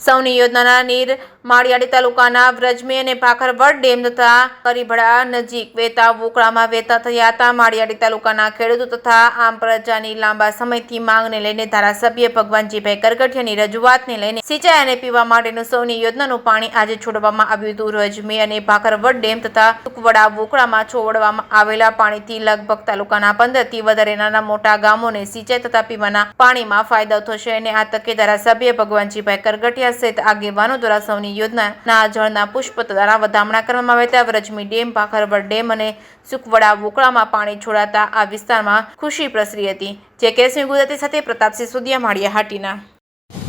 સૌની યોજનાના નીર માળિયાડી તાલુકાના વ્રજમી અને ભાખરવડ ડેમ તથા કરીભડા નજીક વહેતા વોકળામાં વહેતા થયા હતા। માળિયાડી તાલુકાના ખેડૂતો તથા આમ પ્રજાની લાંબા સમયથી માંગને લઈને ધારાસભ્ય ભગવાનજીભાઈ કરગઠિયાની રજૂઆતને લઈને સિંચાઈ અને પીવા માટેનું સૌની યોજનાનું પાણી આજે છોડવામાં આવ્યું હતું। વ્રજમી અને ભાખરવડ ડેમ તથા ટુકવડા વોકળામાં છોડવામાં આવેલા પાણીથી લગભગ તાલુકાના 15 થી વધારે નાના મોટા ગામોને સિંચાઈ તથા પીવાના પાણીમાં ફાયદો થશે અને આ તકે ધારાસભ્ય ભગવાનજીભાઈ કરગઠિયા સહિત આગેવાનો દ્વારા સૌની યોજનાના જળના પુષ્પ દ્વારા વધામણા કરવામાં આવ્યા હતા। વ્રજમી ડેમ, ભાખરવડ ડેમ અને સુકવડા વોકળામાં પાણી છોડાતા આ વિસ્તારમાં ખુશી પ્રસરી હતી। જે કેસમી ગુજરાતી સાથે પ્રતાપસિંહ સુધિયા, માળિયા હાટીના।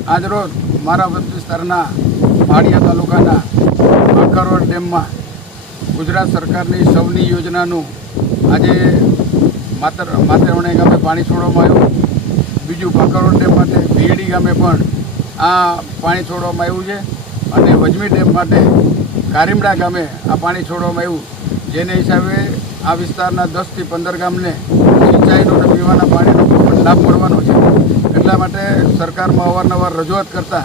આજરોજ મારા વિસ્તારના માળિયા તાલુકાના ભાખરવડ ડેમમાં ગુજરાત સરકારની સૌની યોજનાનું આજે માતરવણે ગામે પાણી છોડવામાં આવ્યું। બીજું ભાખરવડ ડેમ માટે ભીડી ગામે પણ આ પાણી છોડવામાં આવ્યું છે અને વજમી ડેમ માટે કારીમડા ગામે આ પાણી છોડવામાં આવ્યું। જેને હિસાબે આ વિસ્તારના 10 થી 15 ગામને સિંચાઈનો અને પીવાના પાણીનો લાભ મળવાનો છે। એટલા માટે સરકારમાં અવારનવાર રજૂઆત કરતા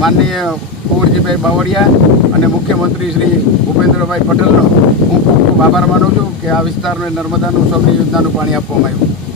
માનનીય કુંવરજીભાઈ બાવળિયા અને મુખ્યમંત્રી શ્રી ભૂપેન્દ્રભાઈ પટેલનો હું ખૂબ ખૂબ આભાર માનું છું કે આ વિસ્તારને નર્મદાનું સૌની યોજનાનું પાણી આપવામાં આવ્યું।